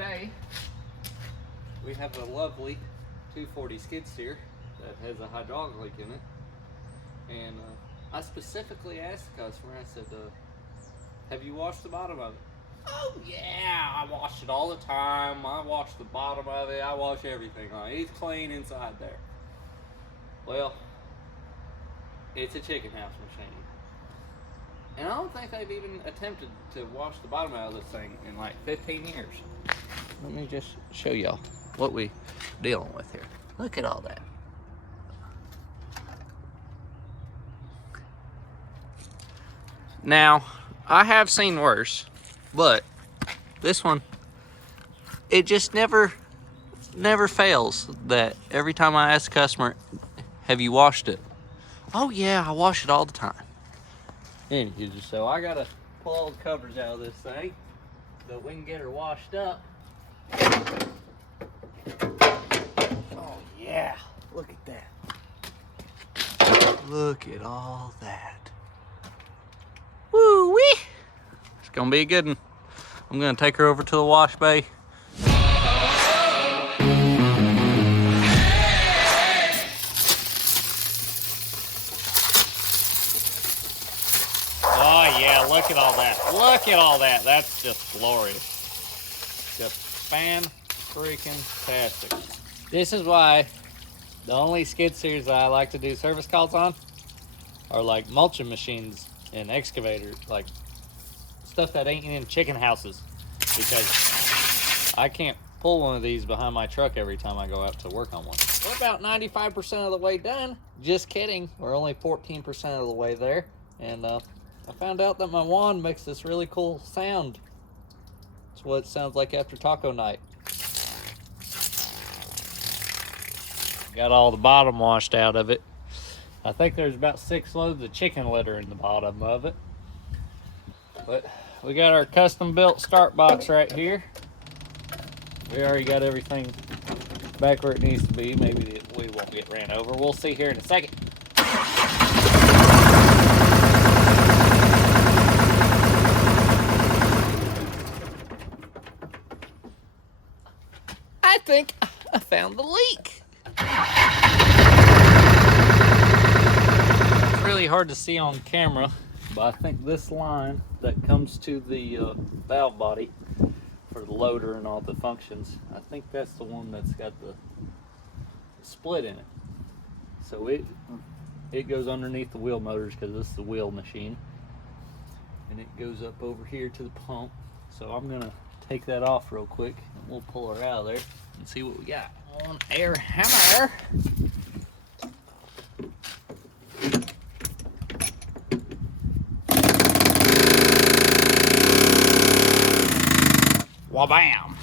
today we have a lovely 240 skid steer that has a hydraulic leak in it, and I specifically asked the customer, I said, have you washed the bottom of it? Oh yeah, I wash it all the time. I wash the bottom of it. I wash everything on it. It's clean inside there. Well, it's a chicken house machine. And I don't think they've even attempted to wash the bottom out of this thing in like 15 years. Let me just show y'all what we dealing with here. Look at all that. Now, I have seen worse, but this one, it just never fails that every time I ask the customer, have you washed it? Oh yeah, I wash it all the time. Anywho, so I gotta pull all the covers out of this thing so we can get her washed up. Oh yeah, look at that. Look at all that. Woo-wee! It's gonna be a good one. I'm gonna take her over to the wash bay. Oh yeah, look at all that. Look at all that. That's just glorious. Just fan-freaking-tastic. This is why the only skid steers that I like to do service calls on are like mulching machines and excavators, like stuff that ain't in chicken houses, because I can't pull one of these behind my truck every time I go out to work on one. We're about 95% of the way done. Just kidding. We're only 14% of the way there. And I found out that my wand makes this really cool sound. It's what it sounds like after taco night. Got all the bottom washed out of it. I think there's about 6 loads of chicken litter in the bottom of it. But we got our custom built start box right here. We already got everything back where it needs to be. Maybe we won't get ran over. We'll see here in a second. I think I found the leak. It's really hard to see on camera, but I think this line that comes to the valve body for the loader and all the functions, I think that's the one that's got the split in it. So it goes underneath the wheel motors, because this is the wheel machine, and it goes up over here to the pump. So I'm gonna take that off real quick and we'll pull her out of there and see what we got. On air hammer. Wabam!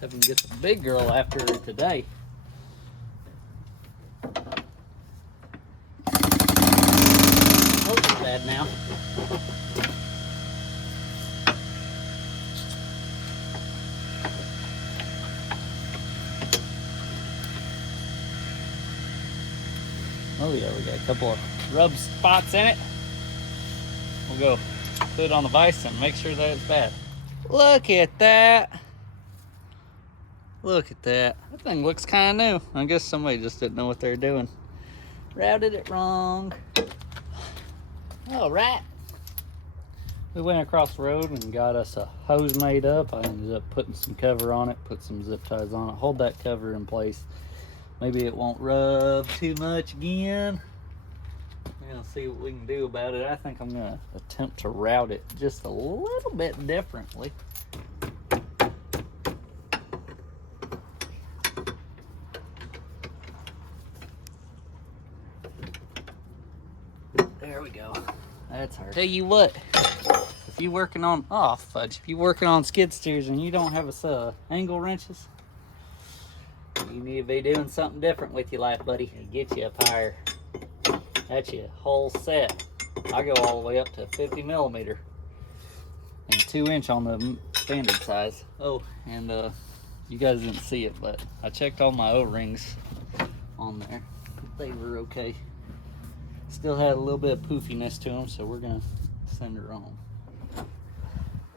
Having to get the big girl after her today. Oh, it's bad now. Oh yeah, we got a couple of rub spots in it. We'll go put it on the vise and make sure that it's bad. Look at that. Look at that. That thing looks kind of new. I guess somebody just didn't know what they were doing. Routed it wrong. All right. We went across the road and got us a hose made up. I ended up putting some cover on it, put some zip ties on it. Hold that cover in place. Maybe it won't rub too much again. And see what we can do about it. I think I'm gonna attempt to route it just a little bit differently. There we go. That's her. Tell you what, if you're working on if you're working on skid steers and you don't have a angle wrenches, you need to be doing something different with your life, buddy. Get you up higher. That's your whole set. I go all the way up to 50 millimeter and 2-inch on the standard size. Oh, and you guys didn't see it, but I checked all my O-rings on there. They were okay. Still had a little bit of poofiness to them, so we're gonna send her on.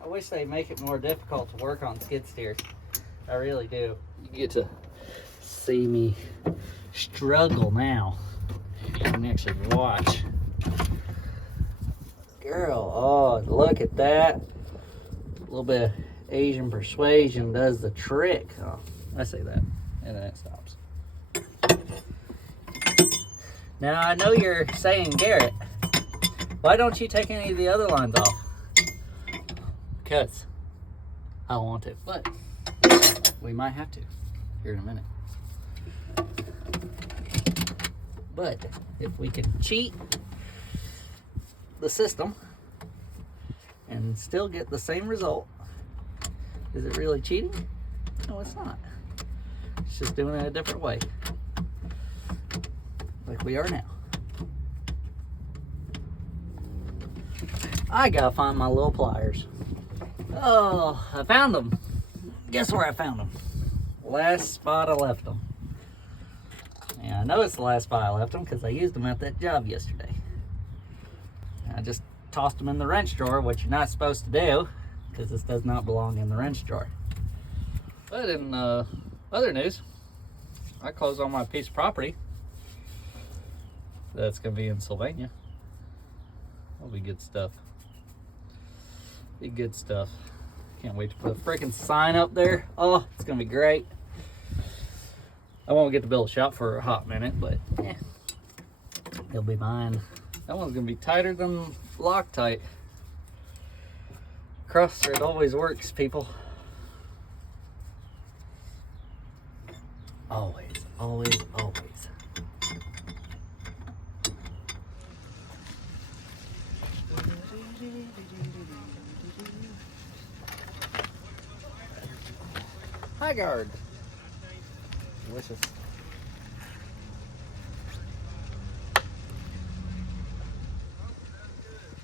I wish they'd make it more difficult to work on skid steers. I really do. You get to see me struggle now. You can actually watch. Girl, oh, look at that. A little bit of Asian persuasion does the trick. Oh, I say that, and then it stops. Now, I know you're saying, Garrett, why don't you take any of the other lines off? Because I don't want to, but we might have to here in a minute. But if we can cheat the system and still get the same result, is it really cheating? No, it's not. It's just doing it a different way, like we are now. I gotta find my little pliers. Oh, I found them. Guess where I found them? Last spot I left them. Yeah, I know it's the last spot I left them because I used them at that job yesterday. I just tossed them in the wrench drawer, which you're not supposed to do because this does not belong in the wrench drawer. But in other news, I closed on my piece of property. That's gonna be in Sylvania. That'll be good stuff. Be good stuff. Can't wait to put a freaking sign up there. Oh, it's gonna be great. I won't get to build a shop for a hot minute, but yeah, it'll be mine. That one's gonna be tighter than Loctite. Cross thread always works, people. Always, always, always. High guard. Delicious.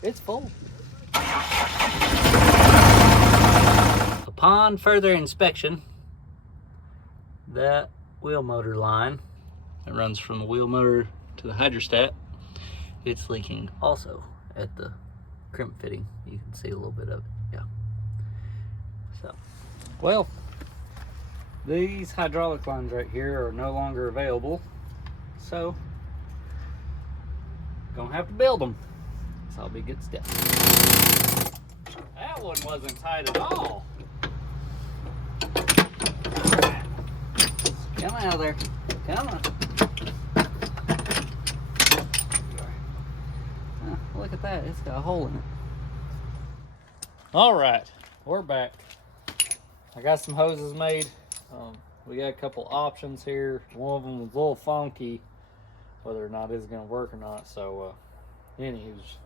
It's full. Upon further inspection, that wheel motor line that runs from the wheel motor to the hydrostat, it's leaking also at the crimp fitting. You can see a little bit of it, yeah. So, well, these hydraulic lines right here are no longer available, so gonna have to build them. So that'll be good stuff. That one wasn't tight at all. Come out of there. Come on. Look at that. It's got a hole in it. All right, we're back. I got some hoses made. We got a couple options here. One of them was a little funky, whether or not it's going to work or not. So, anyways,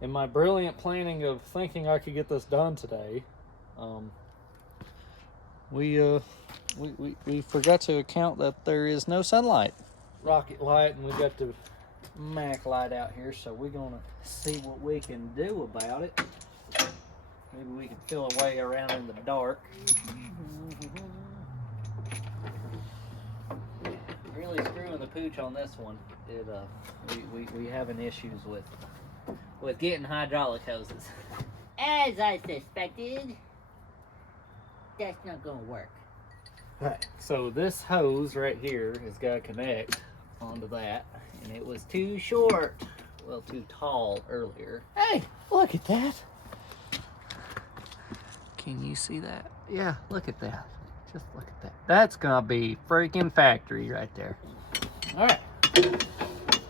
in my brilliant planning of thinking I could get this done today, we forgot to account that there is no sunlight. Rocket light, and we got the Mac light out here, so we're gonna see what we can do about it. Maybe we can feel a way around in the dark. Really screwing the pooch on this one. We having issues with getting hydraulic hoses. As I suspected, that's not gonna work. Right. So this hose right here has got to connect onto that, and it was too short, well, too tall earlier. Hey, look at that. Can you see that? Yeah, look at that. Just look at that. That's gonna be freaking factory right there. All right.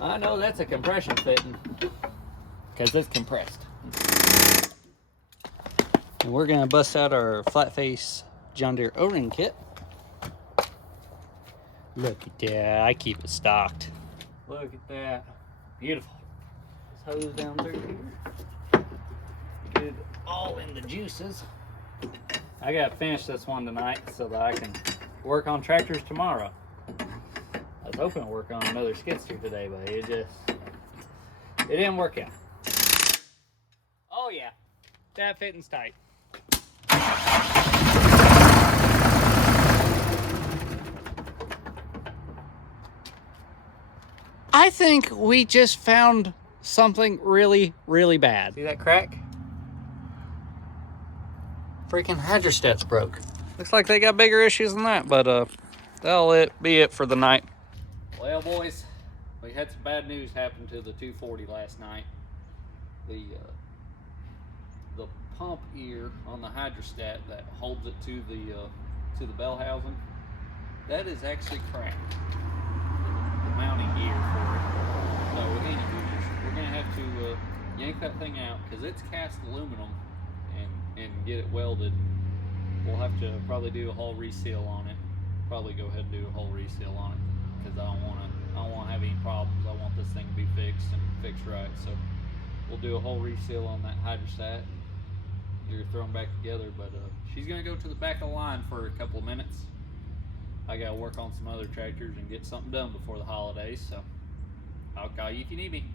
I know that's a compression fitting because it's compressed. And we're gonna bust out our flat face John Deere O-ring kit. Look at that, I keep it stocked. Look at that, beautiful. This hose down through here. Good, all in the juices. I gotta finish this one tonight so that I can work on tractors tomorrow. I was hoping to work on another skid steer today, but it didn't work out. Oh yeah, that fitting's tight. I think we just found something really, really bad. See that crack? Freaking hydrostat's broke. Looks like they got bigger issues than that, but that'll be it for the night. Well, boys, we had some bad news happen to the 240 last night. The pump ear on the hydrostat that holds it to the bell housing, that is actually cracked. The mounting gear for it. So anyways, we're gonna have to yank that thing out because it's cast aluminum and get it welded. We'll have to probably do a whole reseal on it. Probably go ahead and do a whole reseal on it because I don't want to have any problems. I want this thing to be fixed and fixed right. So we'll do a whole reseal on that hydrostat and get her thrown back together. But she's gonna go to the back of the line for a couple of minutes. I gotta work on some other tractors and get something done before the holidays. So I'll call you if you need me.